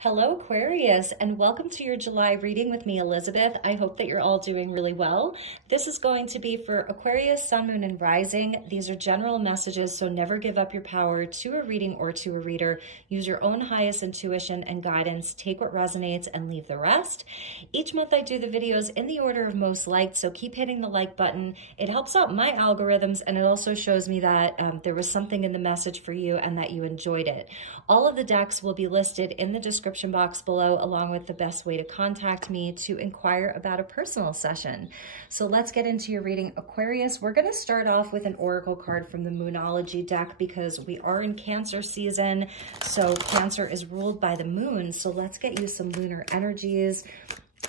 Hello, Aquarius, and welcome to your July reading with me, Elizabeth. I hope that you're all doing really well. This is going to be for Aquarius, Sun, Moon, and Rising. These are general messages, so never give up your power to a reading or to a reader. Use your own highest intuition and guidance. Take what resonates and leave the rest. Each month I do the videos in the order of most liked, so keep hitting the like button. It helps out my algorithms, and it also shows me that there was something in the message for you and that you enjoyed it. All of the decks will be listed in the description box below, along with the best way to contact me to inquire about a personal session. So let's get into your reading, Aquarius. We're going to start off with an oracle card from the Moonology deck because we are in Cancer season. So Cancer is ruled by the moon. So let's get you some lunar energies,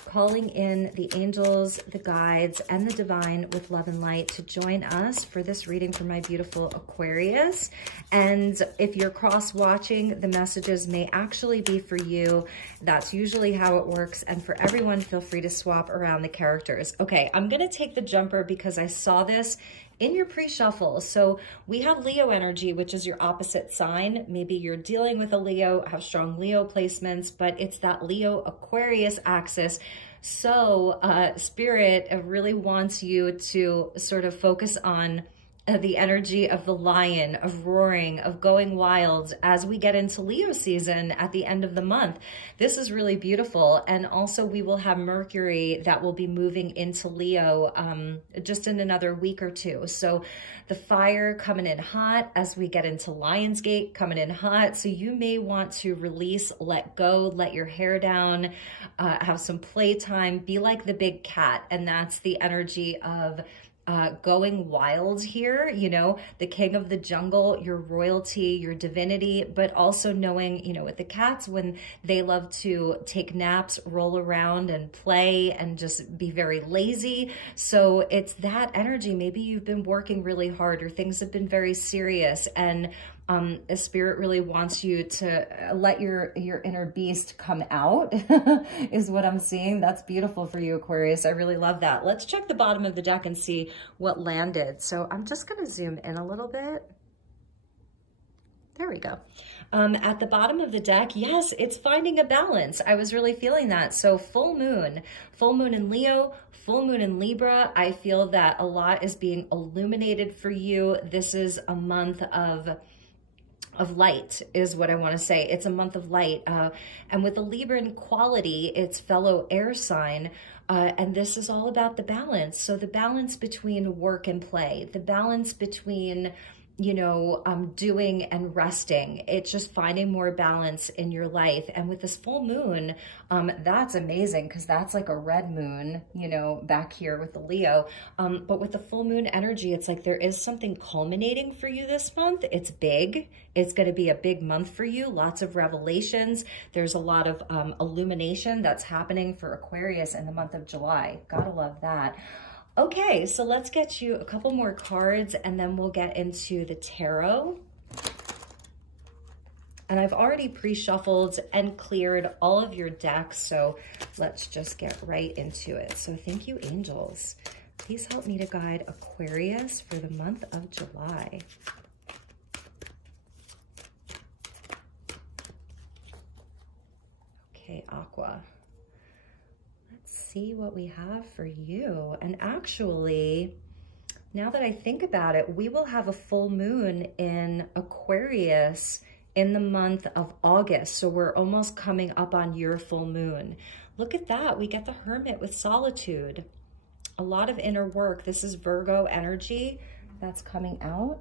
calling in the angels, the guides, and the divine with love and light to join us for this reading for my beautiful Aquarius. And if you're cross-watching, the messages may actually be for you. That's usually how it works. And for everyone, feel free to swap around the characters. Okay, I'm going to take the jumper because I saw this in your pre-shuffle. So we have Leo energy, which is your opposite sign. Maybe you're dealing with a Leo, have strong Leo placements, but it's that Leo Aquarius axis. So Spirit really wants you to sort of focus on the energy of the lion, of roaring, of going wild as we get into Leo season at the end of the month. This is really beautiful. And also we will have Mercury that will be moving into Leo just in another week or two. So the fire coming in hot as we get into Lionsgate, coming in hot. So you may want to release, let go, let your hair down, have some playtime, be like the big cat. And that's the energy of going wild here, you know, the king of the jungle, your royalty, your divinity, but also knowing, you know, with the cats, when they love to take naps, roll around and play and just be very lazy. So it's that energy. Maybe you've been working really hard or things have been very serious, and a spirit really wants you to let your inner beast come out is what I'm seeing. That's beautiful for you, Aquarius. I really love that. Let's check the bottom of the deck and see what landed. So I'm just going to zoom in a little bit. There we go. At the bottom of the deck, yes, it's finding a balance. I was really feeling that. So full moon in Leo, full moon in Libra. I feel that a lot is being illuminated for you. This is a month of light is what I want to say. It's a month of light. And with the Libran quality, it's fellow air sign. And this is all about the balance. So the balance between work and play, the balance between, you know, doing and resting. It's just finding more balance in your life. And with this full moon, that's amazing because that's like a red moon, you know, back here with the Leo. But with the full moon energy, it's like there is something culminating for you this month. It's big. It's going to be a big month for you. Lots of revelations. There's a lot of illumination that's happening for Aquarius in the month of July. Gotta love that. Okay, so let's get you a couple more cards and then we'll get into the tarot. And I've already pre-shuffled and cleared all of your decks, so let's just get right into it. So thank you, angels. Please help me to guide Aquarius for the month of July. Okay, Aqua. See what we have for you. And actually, now that I think about it, we will have a full moon in Aquarius in the month of August. So we're almost coming up on your full moon. Look at that. We get the Hermit with solitude. A lot of inner work. This is Virgo energy that's coming out.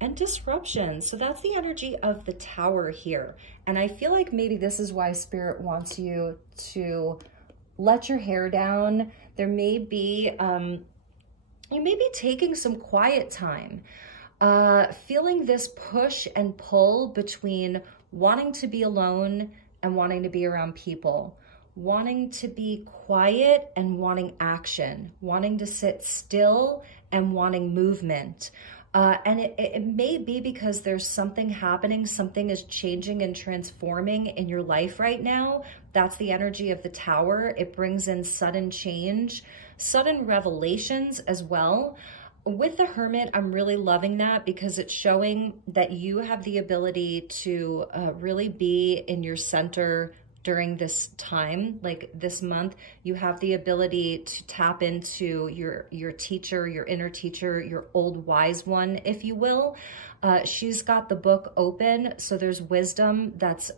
And disruption. So that's the energy of the Tower here. And I feel like maybe this is why Spirit wants you to let your hair down. There may be, you may be taking some quiet time, feeling this push and pull between wanting to be alone and wanting to be around people, wanting to be quiet and wanting action, wanting to sit still and wanting movement. And it may be because there's something happening, something is changing and transforming in your life right now. That's the energy of the Tower. It brings in sudden change, sudden revelations as well. with the Hermit, I'm really loving that because it's showing that you have the ability to really be in your center during this time, like this month. You have the ability to tap into your teacher, your inner teacher, your old wise one, if you will. She's got the book open, so there's wisdom that's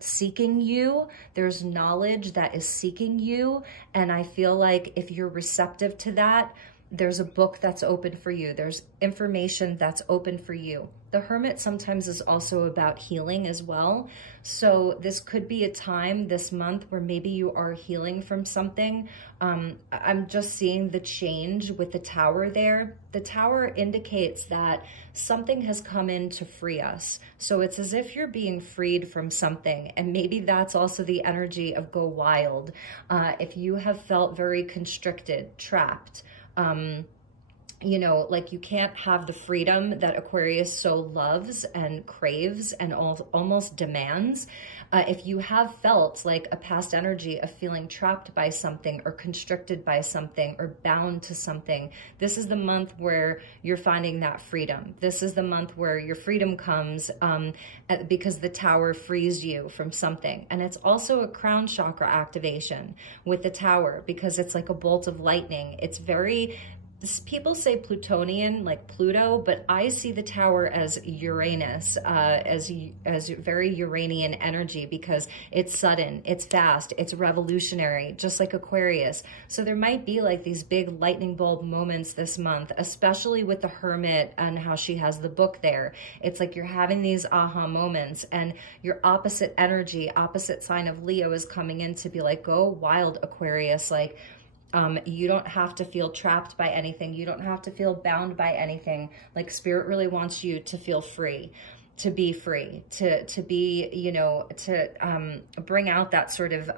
seeking you. There's knowledge that is seeking you, and I feel like if you're receptive to that, there's a book that's open for you. There's information that's open for you. The Hermit sometimes is also about healing as well. So this could be a time this month where maybe you are healing from something. I'm just seeing the change with the Tower there. The Tower indicates that something has come in to free us. So it's as if you're being freed from something. And maybe that's also the energy of Go Wild. If you have felt very constricted, trapped, you know, like you can't have the freedom that Aquarius so loves and craves and almost demands. If you have felt like a past energy of feeling trapped by something or constricted by something or bound to something, this is the month where you're finding that freedom. This is the month where your freedom comes because the Tower frees you from something. And it's also a crown chakra activation with the Tower because it's like a bolt of lightning. It's very... People say Plutonian, like Pluto, but I see the Tower as Uranus, as very Uranian energy because it's sudden, it's fast, it's revolutionary, just like Aquarius. So there might be like these big lightning bulb moments this month, especially with the Hermit and how she has the book there. It's like you're having these aha moments and your opposite energy, opposite sign of Leo is coming in to be like, go wild, Aquarius, like, you don't have to feel trapped by anything. You don't have to feel bound by anything. Like Spirit really wants you to feel free, to be free, to be, you know, to bring out that sort of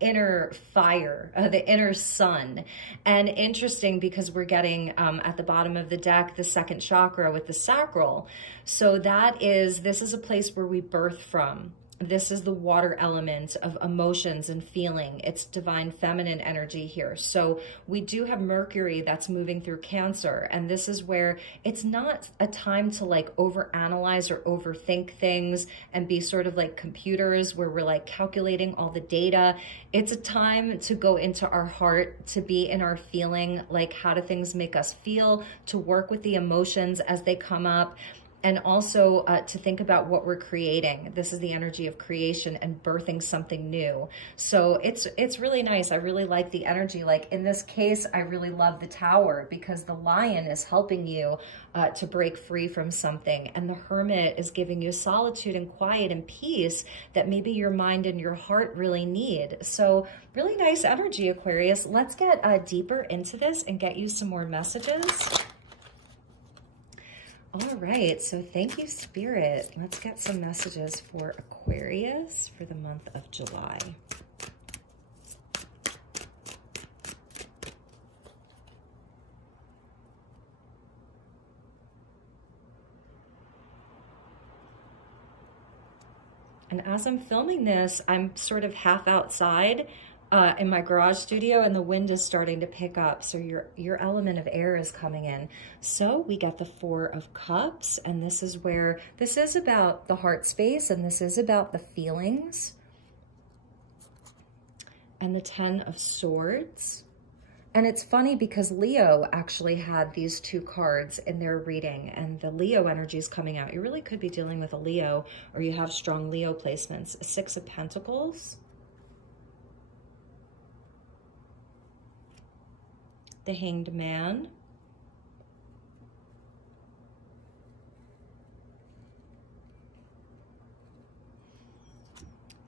inner fire, the inner sun. And interesting because we're getting at the bottom of the deck, the second chakra with the sacral. So this is a place where we birth from. This is the water element of emotions and feeling. It's divine feminine energy here. So we do have Mercury that's moving through Cancer. And this is where it's not a time to like overanalyze or overthink things and be sort of like computers where we're like calculating all the data. It's a time to go into our heart, to be in our feeling, like how do things make us feel, to work with the emotions as they come up. And also to think about what we're creating. This is the energy of creation and birthing something new. So it's really nice. I really like the energy. Like in this case, I really love the Tower because the Lion is helping you to break free from something. And the Hermit is giving you solitude and quiet and peace that maybe your mind and your heart really need. So really nice energy, Aquarius. Let's get deeper into this and get you some more messages. All right, so thank you, Spirit. Let's get some messages for Aquarius for the month of July. And as I'm filming this, I'm sort of half outside in my garage studio and the wind is starting to pick up. So your element of air is coming in. So we got the Four of Cups, and this is where, this is about the heart space and this is about the feelings. And the Ten of Swords. And it's funny because Leo actually had these two cards in their reading and the Leo energy is coming out. You really could be dealing with a Leo or you have strong Leo placements. Six of Pentacles. The Hanged Man.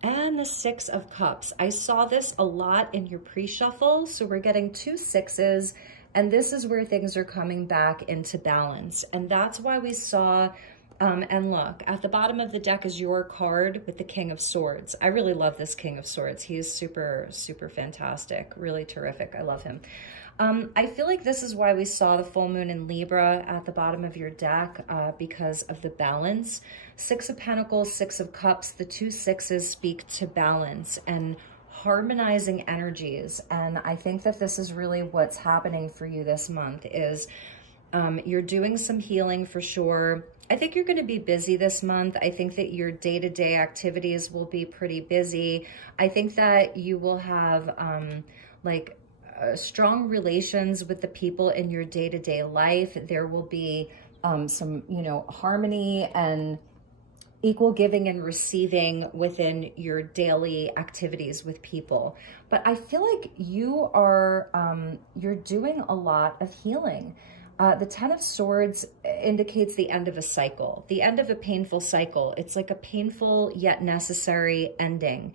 And the Six of Cups. I saw this a lot in your pre-shuffle. So we're getting two sixes, and this is where things are coming back into balance. And that's why we saw, and look, at the bottom of the deck is your card with the King of Swords. I really love this King of Swords. He is super, super fantastic, really terrific. I love him. I feel like this is why we saw the full moon in Libra at the bottom of your deck because of the balance. Six of Pentacles, Six of Cups, the two sixes speak to balance and harmonizing energies. And I think that this is really what's happening for you this month is You're doing some healing for sure. I think you're going to be busy this month. I think that your day-to-day activities will be pretty busy. I think that you will have like strong relations with the people in your day-to-day life. There will be some, you know, harmony and equal giving and receiving within your daily activities with people. But I feel like you are, you're doing a lot of healing. The Ten of Swords indicates the end of a cycle, the end of a painful cycle. It's like a painful yet necessary ending.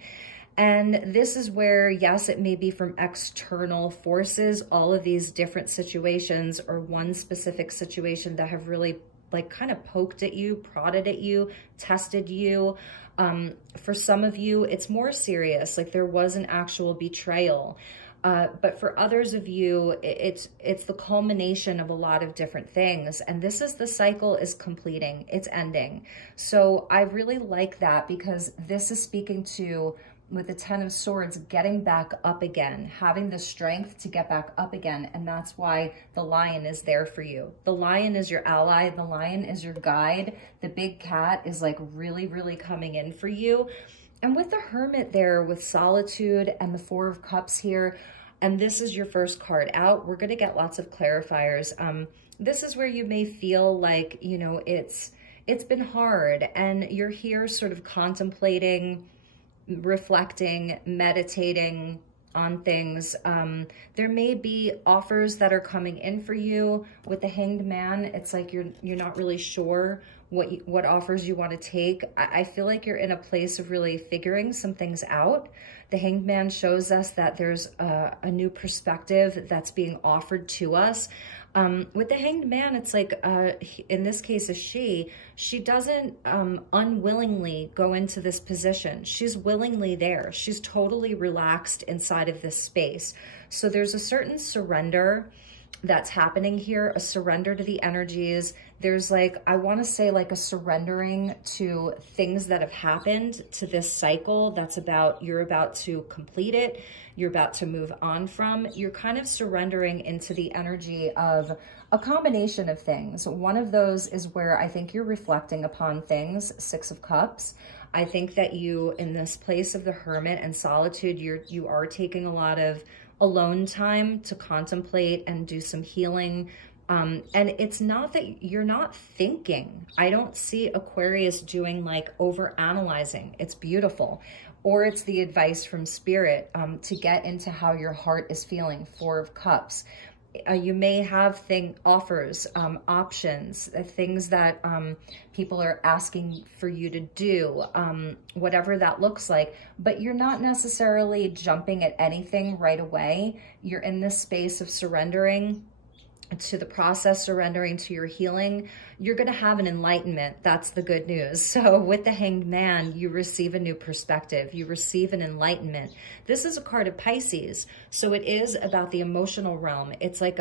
And this is where, yes, it may be from external forces, all of these different situations or one specific situation that have really like kind of poked at you, prodded at you, tested you. For some of you, it's more serious, like there was an actual betrayal. But for others of you, it's the culmination of a lot of different things. And this is the cycle is completing, it's ending. So I really like that because this is speaking to, with the Ten of Swords, getting back up again, having the strength to get back up again. And that's why the lion is there for you. The lion is your ally. The lion is your guide. The big cat is like really, really coming in for you. And with the Hermit there, with solitude and the Four of Cups here, and this is your first card out, we're going to get lots of clarifiers. This is where you may feel like, you know, it's been hard and you're here sort of contemplating, reflecting, meditating on things. There may be offers that are coming in for you. With the Hanged Man, it's like you're not really sure what offers you want to take. I feel like you're in a place of really figuring some things out. The Hanged Man shows us that there's a new perspective that's being offered to us. With the Hanged Man, it's like, in this case, she doesn't unwillingly go into this position. She's willingly there. She's totally relaxed inside of this space. So there's a certain surrender that's happening here, a surrender to the energies. There's like, I want to say like a surrendering to things that have happened to this cycle that's about, you're about to complete it. You're about to move on from. You're kind of surrendering into the energy of a combination of things. One of those is where I think you're reflecting upon things, Six of Cups. I think that you, in this place of the Hermit and solitude, you are taking a lot of alone time to contemplate and do some healing. And it's not that you're not thinking. I don't see Aquarius doing like over analyzing. It's beautiful. Or it's the advice from Spirit to get into how your heart is feeling. Four of Cups. You may have offers, options, things that people are asking for you to do, whatever that looks like, but you're not necessarily jumping at anything right away. You're in this space of surrendering to the process, surrendering to your healing. You're going to have an enlightenment. That's the good news. So with the Hanged Man, you receive a new perspective. You receive an enlightenment. This is a card of Pisces. So it is about the emotional realm. It's like,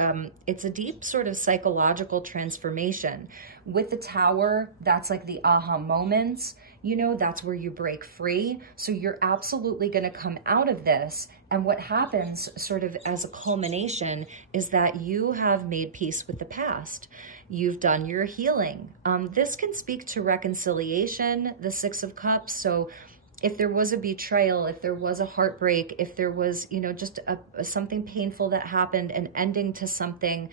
it's a deep sort of psychological transformation. With the Tower, that's like the aha moments. You know, that's where you break free. So you're absolutely going to come out of this. And what happens sort of as a culmination is that you have made peace with the past. You've done your healing. This can speak to reconciliation, the Six of Cups. So if there was a betrayal, if there was a heartbreak, if there was, you know, just something painful that happened, an ending to something,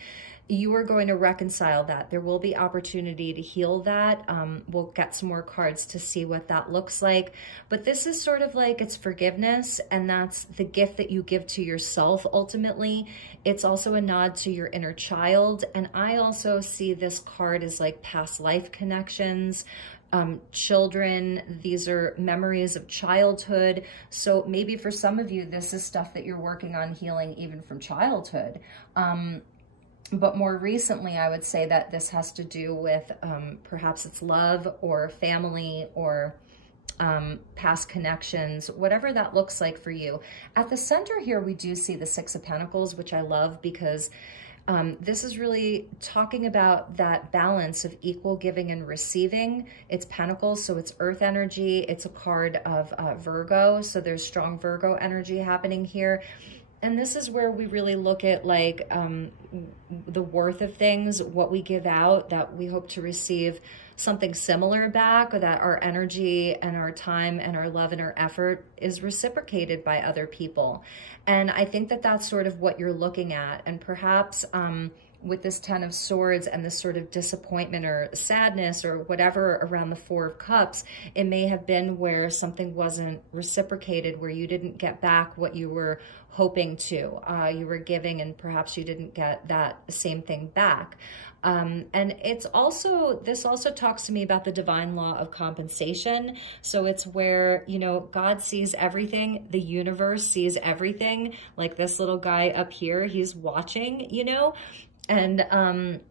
you are going to reconcile that. There will be opportunity to heal that. We'll get some more cards to see what that looks like. But this is sort of like it's forgiveness, and that's the gift that you give to yourself ultimately. It's also a nod to your inner child. And I also see this card as like past life connections, children. These are memories of childhood. So maybe for some of you, this is stuff that you're working on healing even from childhood. But more recently, I would say that this has to do with perhaps it's love or family or past connections, whatever that looks like for you. At the center here, we do see the Six of Pentacles, which I love because this is really talking about that balance of equal giving and receiving. It's Pentacles, so it's earth energy. It's a card of Virgo, so there's strong Virgo energy happening here. And this is where we really look at like the worth of things, what we give out, that we hope to receive something similar back, or that our energy and our time and our love and our effort is reciprocated by other people. And I think that that's sort of what you're looking at. And perhaps with this 10 of Swords and this sort of disappointment or sadness or whatever around the 4 of Cups, it may have been where something wasn't reciprocated, where you didn't get back what you were hoping to. You were giving and perhaps you didn't get that same thing back. And it's also, this also talks to me about the divine law of compensation. So it's where, you know, God sees everything, the universe sees everything, like this little guy up here, he's watching, you know. And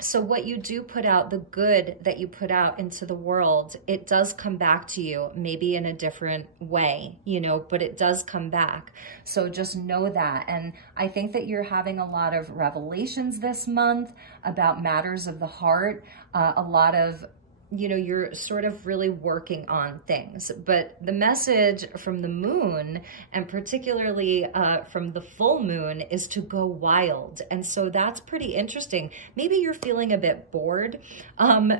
so what you do put out, the good that you put out into the world, it does come back to you, maybe in a different way, you know, but it does come back. So just know that. And I think that you're having a lot of revelations this month about matters of the heart, a lot of, you know, you're sort of really working on things. But the message from the moon, and particularly from the full moon, is to go wild. And so that's pretty interesting. Maybe you're feeling a bit bored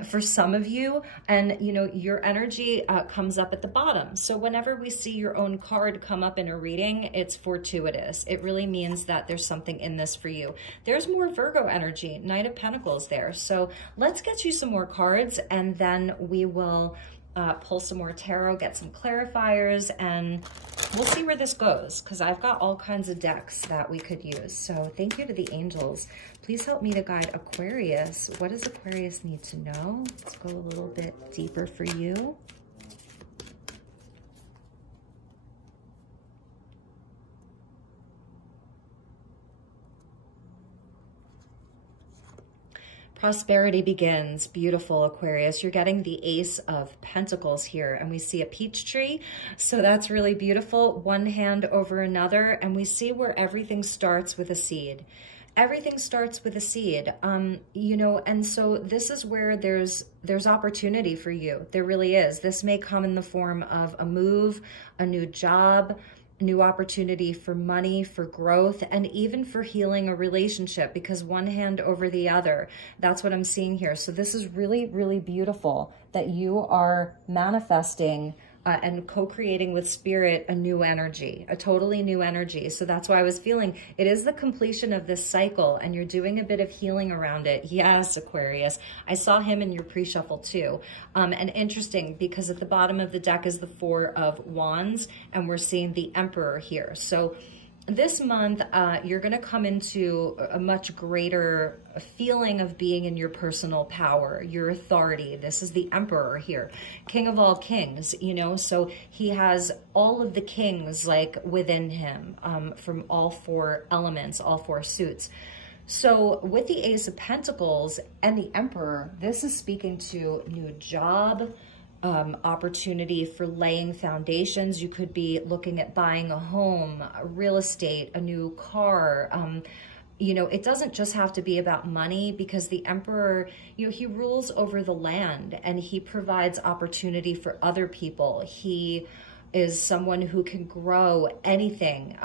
for some of you, and, you know, your energy comes up at the bottom. So whenever we see your own card come up in a reading, it's fortuitous. It really means that there's something in this for you. There's more Virgo energy, Knight of Pentacles there. So let's get you some more cards, and then we will pull some more tarot, get some clarifiers, and we'll see where this goes, because I've got all kinds of decks that we could use. So thank you to the angels. Please help me to guide Aquarius. What does Aquarius need to know? Let's go a little bit deeper for you. Prosperity begins. Beautiful, Aquarius. You're getting the Ace of Pentacles here, and we see a peach tree. So that's really beautiful. One hand over another, and we see where everything starts with a seed. Everything starts with a seed, you know, and so this is where there's opportunity for you. There really is. This may come in the form of a move, a new job, new opportunity for money, for growth, and even for healing a relationship, because one hand over the other. That's what I'm seeing here. So this is really, really beautiful that you are manifesting and co-creating with spirit a new energy, a totally new energy. So that's why I was feeling it is the completion of this cycle, and you're doing a bit of healing around it. Yes, Aquarius. I saw him in your pre-shuffle too. And interesting, because at the bottom of the deck is the 4 of Wands, and we're seeing the Emperor here. So this month, you're going to come into a much greater feeling of being in your personal power, your authority. This is the Emperor here, King of all kings, you know, so he has all of the kings like within him, from all 4 elements, all 4 suits. So with the Ace of Pentacles and the Emperor, this is speaking to new job, opportunity for laying foundations. You could be looking at buying a home, real estate, a new car. You know, it doesn't just have to be about money, because the Emperor, you know, he rules over the land and he provides opportunity for other people. He is someone who can grow anything,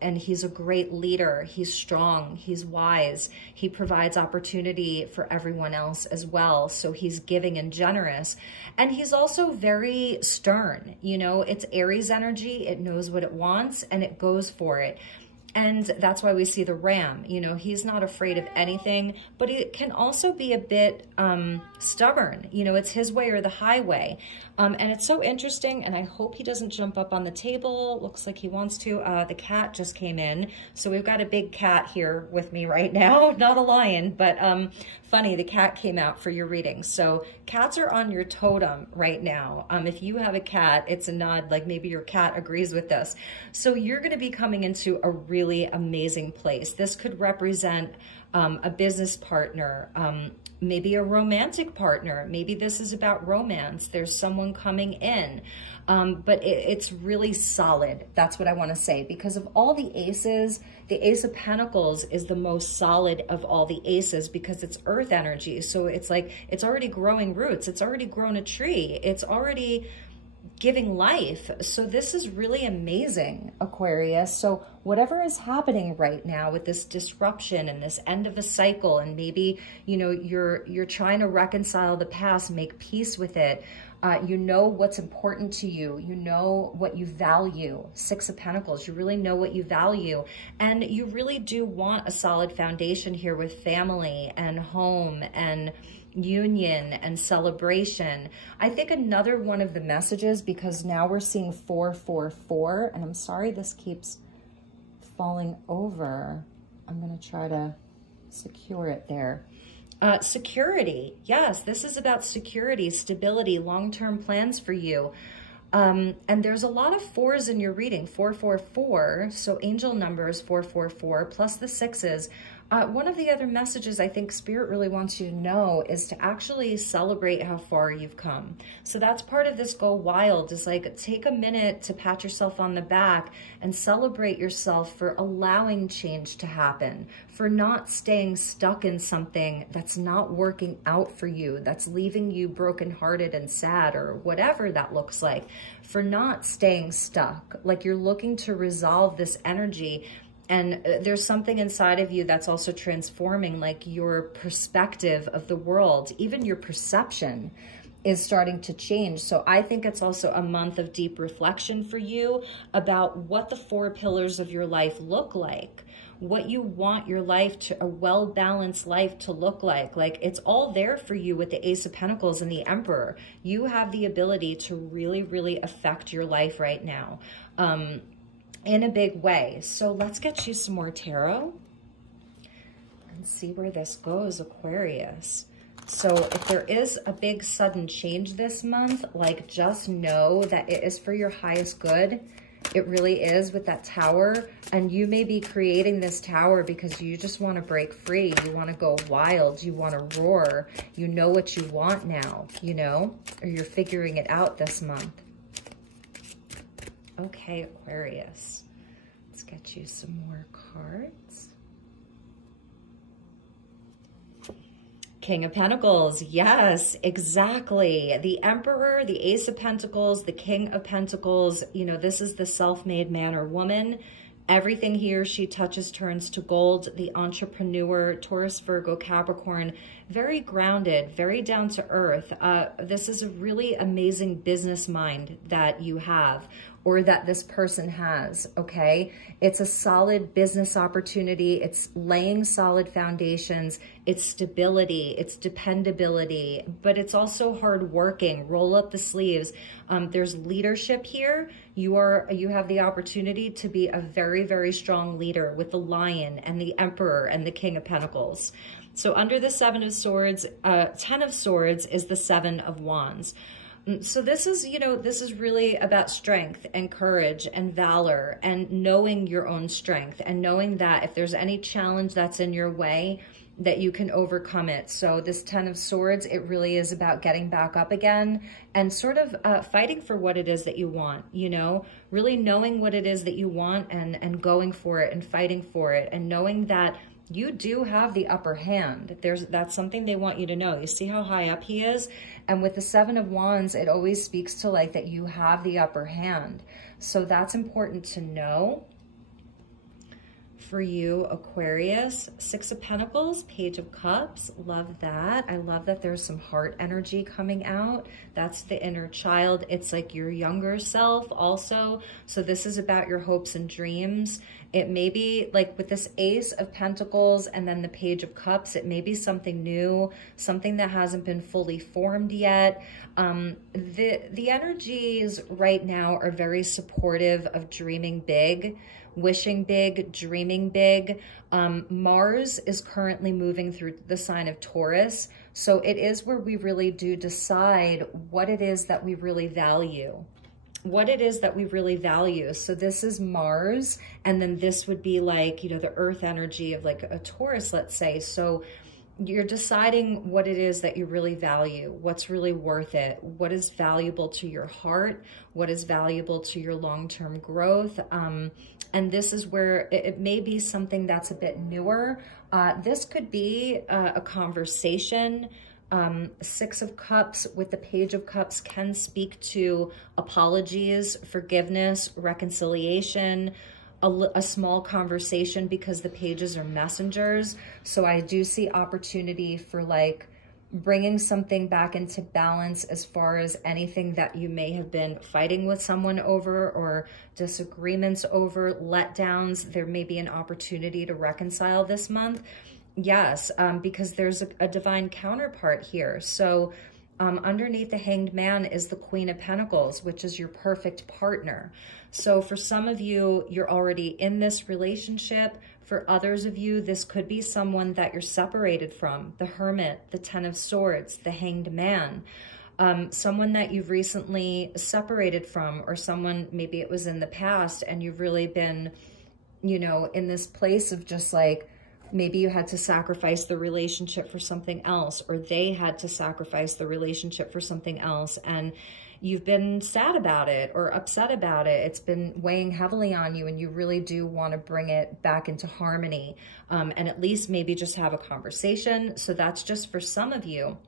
and he's a great leader. He's strong, he's wise, he provides opportunity for everyone else as well. So he's giving and generous, and he's also very stern. You know, it's Aries energy. It knows what it wants and it goes for it. And that's why we see the ram. You know, he's not afraid of anything, but it can also be a bit stubborn. You know, it's his way or the highway. And it's so interesting, and I hope he doesn't jump up on the table. Looks like he wants to. The cat just came in. So we've got a big cat here with me right now. Not a lion, but funny, the cat came out for your reading. So cats are on your totem right now. If you have a cat, it's a nod, like maybe your cat agrees with this. So you're going to be coming into a really amazing place. This could represent a business partner, maybe a romantic partner. Maybe this is about romance. There's someone coming in, but it's really solid. That's what I want to say, because of all the aces, the Ace of Pentacles is the most solid of all the aces, because it's earth energy. So it's like, it's already growing roots. It's already grown a tree. It's already, giving life. So this is really amazing, Aquarius. So whatever is happening right now with this disruption and this end of a cycle, and maybe, you know, you're trying to reconcile the past, make peace with it. You know what's important to you. You know what you value. Six of Pentacles. You really know what you value. And you really do want a solid foundation here with family and home and union and celebration. I think another one of the messages, because now we're seeing 444, and I'm sorry this keeps falling over. I'm going to try to secure it there. Security. Yes, this is about security, stability, long-term plans for you. And there's a lot of fours in your reading, 444. So angel numbers 444 plus the sixes. One of the other messages I think Spirit really wants you to know is to actually celebrate how far you've come. So that's part of this Go Wild, is like take a minute to pat yourself on the back and celebrate yourself for allowing change to happen, for not staying stuck in something that's not working out for you, that's leaving you brokenhearted and sad, or whatever that looks like, for not staying stuck. Like you're looking to resolve this energy. And there's something inside of you that's also transforming, like your perspective of the world, even your perception is starting to change. So I think it's also a month of deep reflection for you about what the four pillars of your life look like, what you want your life to, a well-balanced life to look like. Like it's all there for you with the Ace of Pentacles and the Emperor. You have the ability to really, really affect your life right now. In a big way. So let's get you some more tarot and see where this goes, Aquarius. So if there is a big sudden change this month, like just know that it is for your highest good. It really is, with that Tower. And you may be creating this Tower because you just want to break free. You want to go wild. You want to roar. You know what you want now, you know, or you're figuring it out this month. Okay, Aquarius, let's get you some more cards. King of Pentacles, yes, exactly. The Emperor, the Ace of Pentacles, the King of Pentacles, you know, this is the self-made man or woman. Everything he or she touches turns to gold. The entrepreneur, Taurus, Virgo, Capricorn, very grounded, very down to earth. This is a really amazing business mind that you have, or that this person has, okay? It's a solid business opportunity. It's laying solid foundations. It's stability. It's dependability. But it's also hardworking. Roll up the sleeves. There's leadership here. You have the opportunity to be a very, very strong leader with the Lion and the Emperor and the King of Pentacles. So under the Seven of Swords, 10 of Swords is the Seven of Wands. So this is, you know, this is really about strength and courage and valor and knowing your own strength and knowing that if there's any challenge that's in your way, that you can overcome it. So this 10 of Swords, it really is about getting back up again and sort of fighting for what it is that you want, you know, really knowing what it is that you want and going for it and fighting for it and knowing that you do have the upper hand. That's something they want you to know. You see how high up he is? And with the Seven of Wands, it always speaks to like that you have the upper hand. So that's important to know for you, Aquarius. Six of Pentacles, Page of Cups. Love that. I love that there's some heart energy coming out. That's the inner child. It's like your younger self also. So this is about your hopes and dreams. It may be like with this Ace of Pentacles and then the Page of Cups, it may be something new, something that hasn't been fully formed yet. The energies right now are very supportive of dreaming big, wishing big, dreaming big. Mars is currently moving through the sign of Taurus. So it is where we really do decide what it is that we really value. What it is that we really value. So this is Mars, and then this would be like, you know, the earth energy of like a Taurus, let's say. So you're deciding what it is that you really value, what's really worth it, what is valuable to your heart, what is valuable to your long-term growth. And this is where it may be something that's a bit newer. This could be a conversation, Six of Cups with the Page of Cups can speak to apologies, forgiveness, reconciliation, a small conversation, because the pages are messengers. So I do see opportunity for like bringing something back into balance as far as anything that you may have been fighting with someone over, or disagreements over, letdowns. There may be an opportunity to reconcile this month. Yes, because there's a divine counterpart here. So underneath the Hanged Man is the Queen of Pentacles, which is your perfect partner. So for some of you, you're already in this relationship. For others of you, this could be someone that you're separated from. The Hermit, the Ten of Swords, the Hanged Man. Someone that you've recently separated from, or someone, maybe it was in the past, and you've really been, you know, in this place of just like, maybe you had to sacrifice the relationship for something else, or they had to sacrifice the relationship for something else, and you've been sad about it or upset about it. It's been weighing heavily on you, and you really do want to bring it back into harmony, and at least maybe just have a conversation. So that's just for some of you.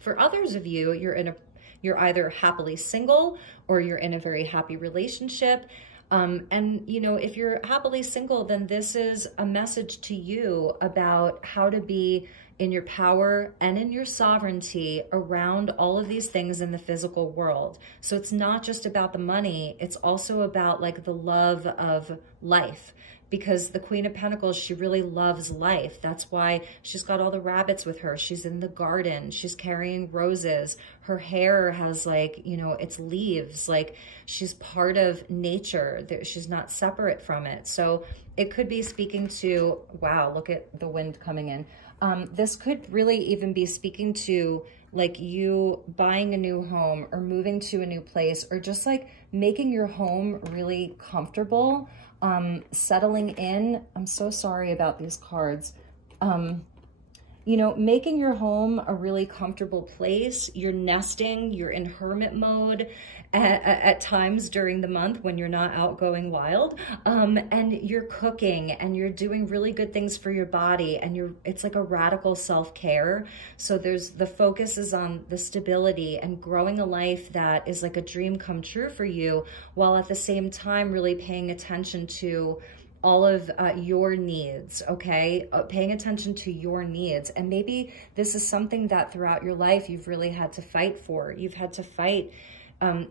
For others of you, you're either happily single or you're in a very happy relationship. And, you know, if you're happily single, then this is a message to you about how to be in your power and in your sovereignty around all of these things in the physical world. So it's not just about the money, it's also about like the love of life. Because the Queen of Pentacles, she really loves life. That's why she's got all the rabbits with her. She's in the garden. She's carrying roses. Her hair has like, you know, it's leaves. Like she's part of nature. She's not separate from it. So it could be speaking to, wow, look at the wind coming in. This could really even be speaking to like you buying a new home or moving to a new place, or just like making your home really comfortable. Settling in. I'm so sorry about these cards. You know, making your home a really comfortable place. You're nesting, you're in hermit mode at times during the month when you're not out going wild. And you're cooking and you're doing really good things for your body, and it's like a radical self-care. So the focus is on the stability and growing a life that is like a dream come true for you, while at the same time really paying attention to all of your needs, okay? Paying attention to your needs. And maybe this is something that throughout your life you've really had to fight for. You've had to fight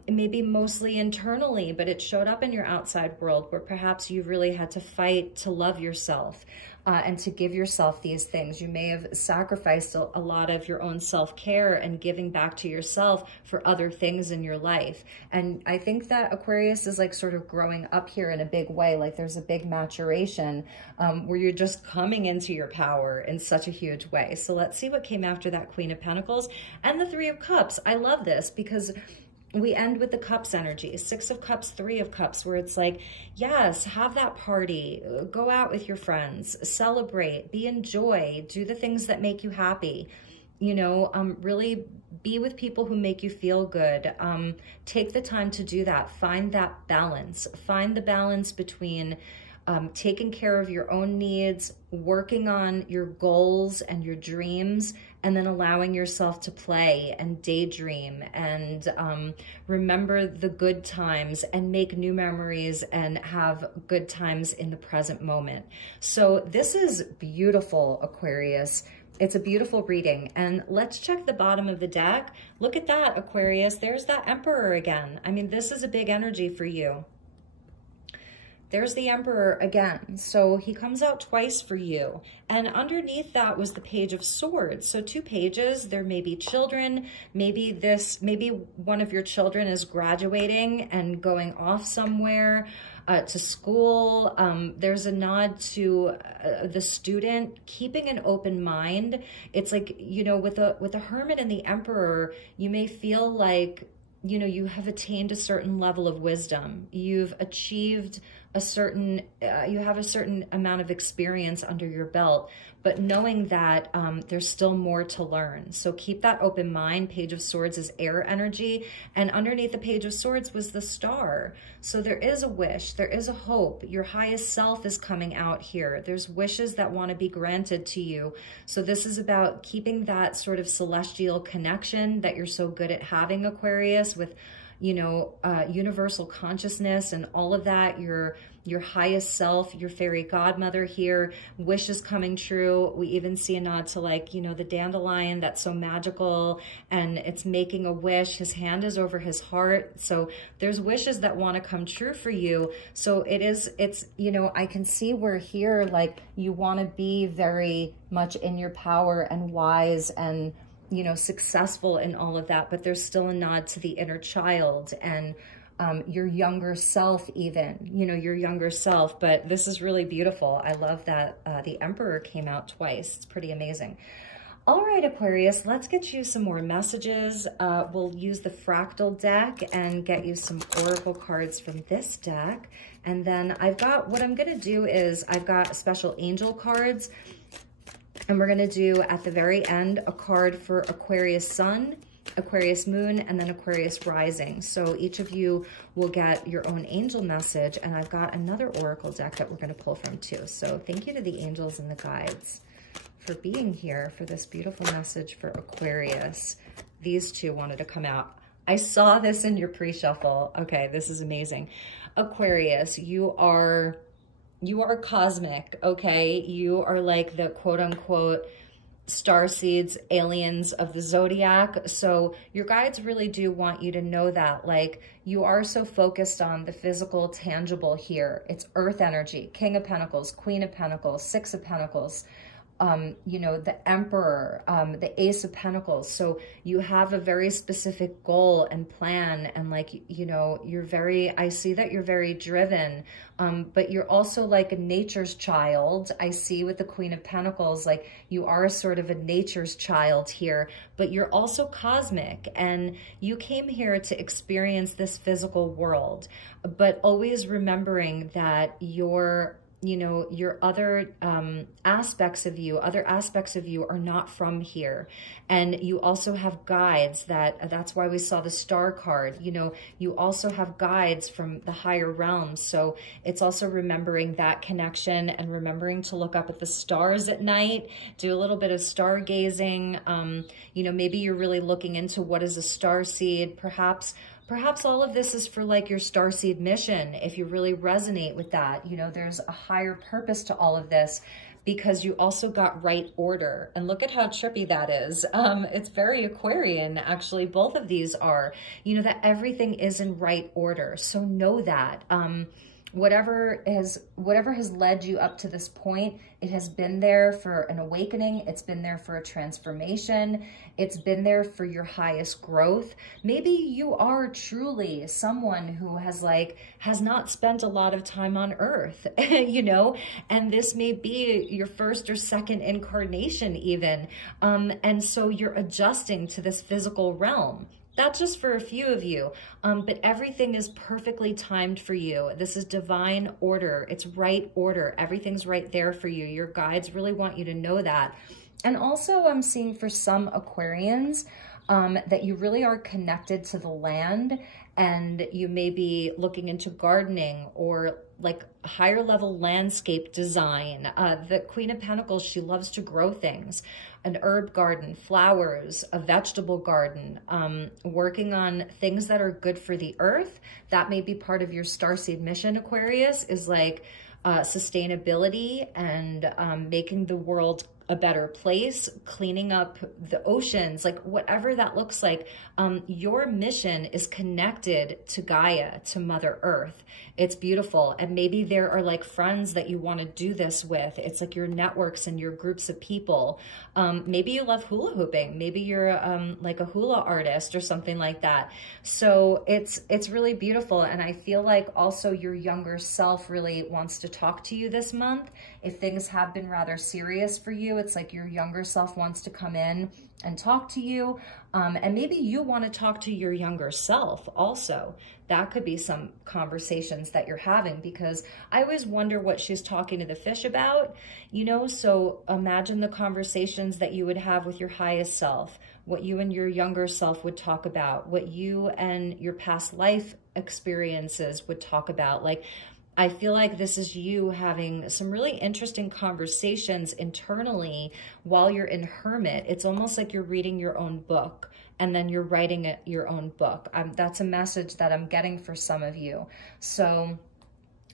maybe mostly internally, but it showed up in your outside world, where perhaps you've really had to fight to love yourself and to give yourself these things. You may have sacrificed a lot of your own self-care and giving back to yourself for other things in your life. And I think that Aquarius is like sort of growing up here in a big way. Like there's a big maturation where you're just coming into your power in such a huge way. So let's see what came after that Queen of Pentacles and the Three of Cups. I love this because we end with the Cups energy, Six of Cups, Three of Cups, where it's like, yes, have that party, go out with your friends, celebrate, be in joy, do the things that make you happy, you know, really be with people who make you feel good. Take the time to do that. Find that balance. Find the balance between taking care of your own needs, working on your goals and your dreams, and then allowing yourself to play and daydream and remember the good times and make new memories and have good times in the present moment. So this is beautiful, Aquarius. It's a beautiful reading. And let's check the bottom of the deck. Look at that, Aquarius. There's that Emperor again. I mean, this is a big energy for you. There's the Emperor again. So he comes out twice for you. And underneath that was the Page of Swords. So two pages, there may be children. Maybe one of your children is graduating and going off somewhere to school. There's a nod to the student keeping an open mind. It's like, you know, with the Hermit and the Emperor, you may feel like, you know, you have attained a certain level of wisdom. You've achieved a certain, you have a certain amount of experience under your belt, but knowing that there's still more to learn. So keep that open mind. Page of Swords is air energy, and underneath the Page of Swords was the star. So there is a wish, there is a hope. Your highest self is coming out here. There's wishes that want to be granted to you. So this is about keeping that sort of celestial connection that you're so good at having, Aquarius, with, you know, universal consciousness and all of that, your highest self, your fairy godmother here, wishes coming true. We even see a nod to, like, you know, the dandelion that's so magical, and it's making a wish. His hand is over his heart. So there's wishes that want to come true for you. So it's, you know, I can see where here, like, you want to be very much in your power and wise and, you know, successful in all of that, but there's still a nod to the inner child and your younger self even, you know, your younger self. But this is really beautiful. I love that the Emperor came out twice. It's pretty amazing. All right, Aquarius, let's get you some more messages. We'll use the fractal deck and get you some oracle cards from this deck. And then I've got, what I'm going to do is I've got special angel cards. And we're going to do, at the very end, a card for Aquarius Sun, Aquarius Moon, and then Aquarius Rising. So each of you will get your own angel message. And I've got another oracle deck that we're going to pull from too. So thank you to the angels and the guides for being here for this beautiful message for Aquarius. These two wanted to come out. I saw this in your pre-shuffle. Okay, this is amazing. Aquarius, you are cosmic, okay? You are like the quote-unquote starseeds, aliens of the zodiac. So your guides really do want you to know that, like, you are so focused on the physical, tangible here. It's earth energy, King of Pentacles, Queen of Pentacles, Six of Pentacles, you know, the Emperor, the Ace of Pentacles. So you have a very specific goal and plan, and, like, you know, you're very, I see that you're very driven, but you're also like a nature's child. I see with the Queen of Pentacles, like, you are sort of a nature's child here, but you're also cosmic, and you came here to experience this physical world, but always remembering that you're, you know, your other aspects of you are not from here. And you also have guides that's why we saw the star card. You know, you also have guides from the higher realms. So it's also remembering that connection and remembering to look up at the stars at night, do a little bit of stargazing. You know, maybe you're really looking into what is a starseed. Perhaps all of this is for, like, your starseed mission, if you really resonate with that. You know, there's a higher purpose to all of this because you also got right order. And look at how trippy that is. It's very Aquarian, actually. Both of these are, you know, that everything is in right order. So know that. Whatever has led you up to this point, it has been there for an awakening. It's been there for a transformation. It's been there for your highest growth. Maybe you are truly someone who has not spent a lot of time on Earth, you know, and this may be your first or second incarnation even. And so you're adjusting to this physical realm. That's just for a few of you, but everything is perfectly timed for you. This is divine order. It's right order. Everything's right there for you. Your guides really want you to know that. And also I'm seeing for some Aquarians that you really are connected to the land, and you may be looking into gardening or like higher level landscape design. The Queen of Pentacles, she loves to grow things. An herb garden, flowers, a vegetable garden, working on things that are good for the earth. That may be part of your starseed mission, Aquarius, is like sustainability and making the world a better place, cleaning up the oceans, like whatever that looks like. Your mission is connected to Gaia, to Mother Earth. It's beautiful. And maybe there are like friends that you want to do this with. It's like your networks and your groups of people. Maybe you love hula hooping. Maybe you're like a hula artist or something like that. So it's really beautiful. And I feel like also your younger self really wants to talk to you this month. If things have been rather serious for you, you. It's like your younger self wants to come in and talk to you. And maybe you want to talk to your younger self also. That could be some conversations that you're having, because I always wonder what she's talking to the fish about, you know? So imagine the conversations that you would have with your highest self, what you and your younger self would talk about, what you and your past life experiences would talk about. Like, I feel like this is you having some really interesting conversations internally while you're in Hermit. It's almost like you're reading your own book and then you're writing your own book. That's a message that I'm getting for some of you. So,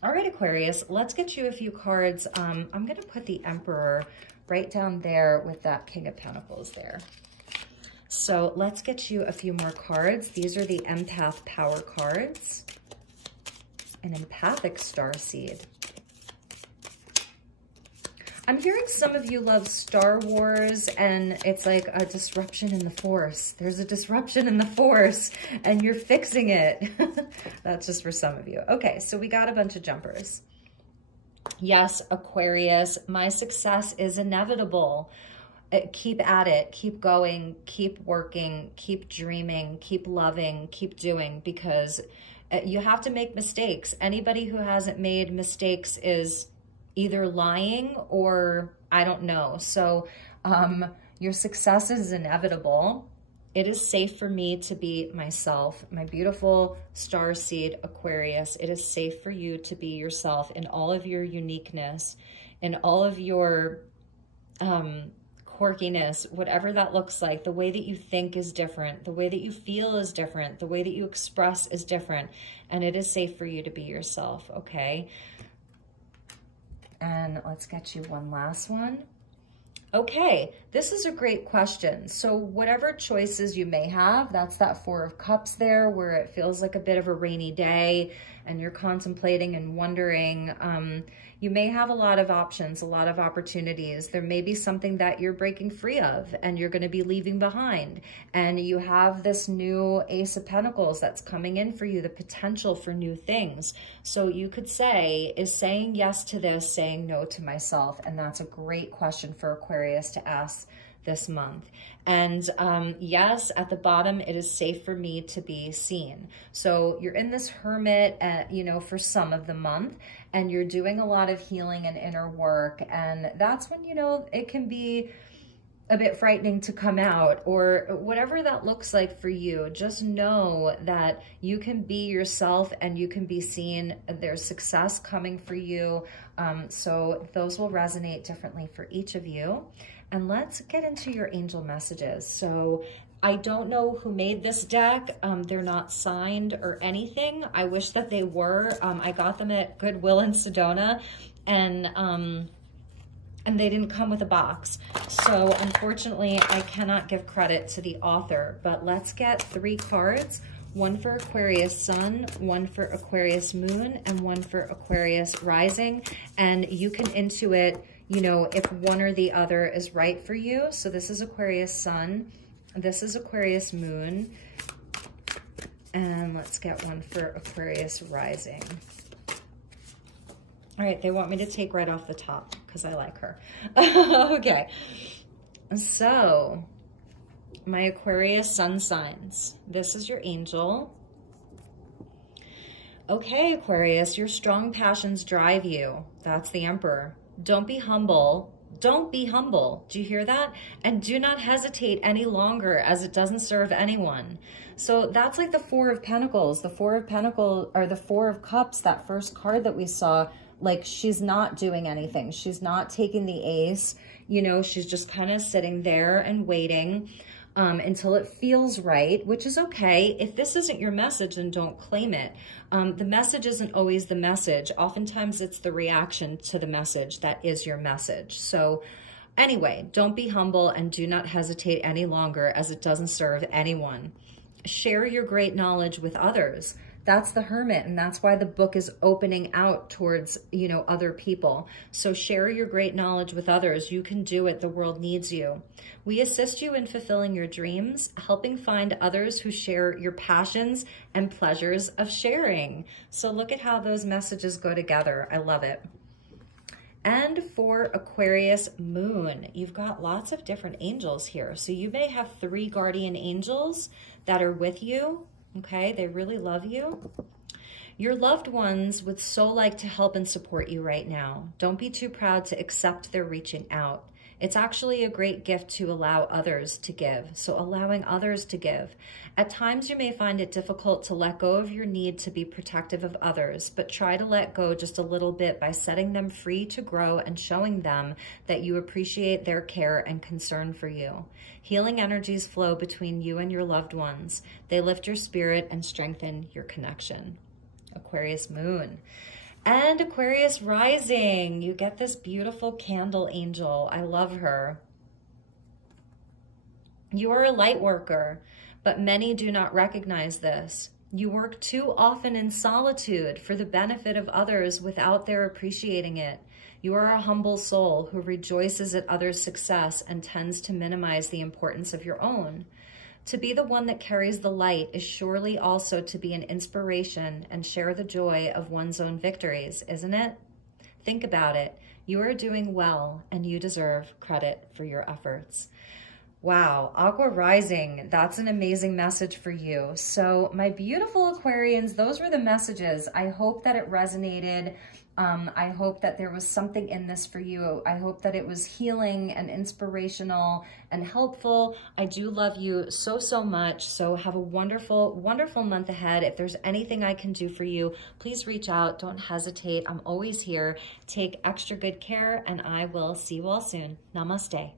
all right, Aquarius, let's get you a few cards. I'm going to put the Emperor right down there with that King of Pentacles there. So let's get you a few more cards. These are the Empath Power cards. An empathic starseed. I'm hearing some of you love Star Wars, and it's like a disruption in the Force. There's a disruption in the Force, and you're fixing it. That's just for some of you. Okay, so we got a bunch of jumpers. Yes, Aquarius, my success is inevitable. Keep at it, keep going, keep working, keep dreaming, keep loving, keep doing, because you have to make mistakes. Anybody who hasn't made mistakes is either lying or I don't know. So your success is inevitable. It is safe for me to be myself. My beautiful starseed Aquarius, it is safe for you to be yourself in all of your uniqueness, in all of your quirkiness, whatever that looks like. The way that you think is different. The way that you feel is different. The way that you express is different. And it is safe for you to be yourself, okay? And let's get you one last one. Okay, this is a great question. So whatever choices you may have, that's that Four of Cups there, where it feels like a bit of a rainy day and you're contemplating and wondering. You may have a lot of options, a lot of opportunities. There may be something that you're breaking free of and you're going to be leaving behind. And you have this new Ace of Pentacles that's coming in for you, the potential for new things. So you could say, is saying yes to this saying no to myself? And that's a great question for Aquarius to ask this month. And yes, at the bottom, it is safe for me to be seen. So you're in this hermit, you know, for some of the month, and you're doing a lot of healing and inner work. And that's when, you know, it can be a bit frightening to come out, or whatever that looks like for you. Just know that you can be yourself and you can be seen. There's success coming for you. So those will resonate differently for each of you. And let's get into your angel messages. So I don't know who made this deck. They're not signed or anything. I wish that they were. I got them at Goodwill in Sedona, and they didn't come with a box. So unfortunately, I cannot give credit to the author, but let's get 3 cards. One for Aquarius Sun, one for Aquarius Moon, and one for Aquarius Rising. And you can intuit, you know, if one or the other is right for you. So this is Aquarius Sun. This is Aquarius Moon. And let's get one for Aquarius Rising. All right, they want me to take right off the top because I like her. Okay, so my Aquarius sun signs. This is your angel. Okay, Aquarius, your strong passions drive you. That's the Emperor. Don't be humble. Don't be humble. Do you hear that? And do not hesitate any longer, as it doesn't serve anyone. So that's like the Four of Pentacles. The Four of Pentacles, or the Four of Cups, that first card that we saw. Like, she's not doing anything. She's not taking the ace. You know, she's just kind of sitting there and waiting until it feels right, which is okay. If this isn't your message, then don't claim it. The message isn't always the message. Oftentimes it's the reaction to the message that is your message. So anyway, don't be humble and do not hesitate any longer, as it doesn't serve anyone. Share your great knowledge with others. That's the Hermit, and that's why the book is opening out towards, you know, other people. So share your great knowledge with others. You can do it. The world needs you. We assist you in fulfilling your dreams, helping find others who share your passions and pleasures of sharing. So look at how those messages go together. I love it. And for Aquarius moon, you've got lots of different angels here. So you may have 3 guardian angels that are with you, okay? They really love you. Your loved ones would so like to help and support you right now. Don't be too proud to accept their reaching out. It's actually a great gift to allow others to give. So allowing others to give. At times you may find it difficult to let go of your need to be protective of others, but try to let go just a little bit by setting them free to grow and showing them that you appreciate their care and concern for you. Healing energies flow between you and your loved ones. They lift your spirit and strengthen your connection. Aquarius moon. And Aquarius rising, you get this beautiful candle angel. I love her. You are a light worker, but many do not recognize this. You work too often in solitude for the benefit of others without their appreciating it. You are a humble soul who rejoices at others' success and tends to minimize the importance of your own. To be the one that carries the light is surely also to be an inspiration and share the joy of one's own victories, isn't it? Think about it. You are doing well and you deserve credit for your efforts. Wow, Aqua Rising, that's an amazing message for you. So my beautiful Aquarians, those were the messages. I hope that it resonated. I hope that there was something in this for you. I hope that it was healing and inspirational and helpful. I do love you so, so much. So have a wonderful, wonderful month ahead. If there's anything I can do for you, please reach out. Don't hesitate. I'm always here. Take extra good care, and I will see you all soon. Namaste.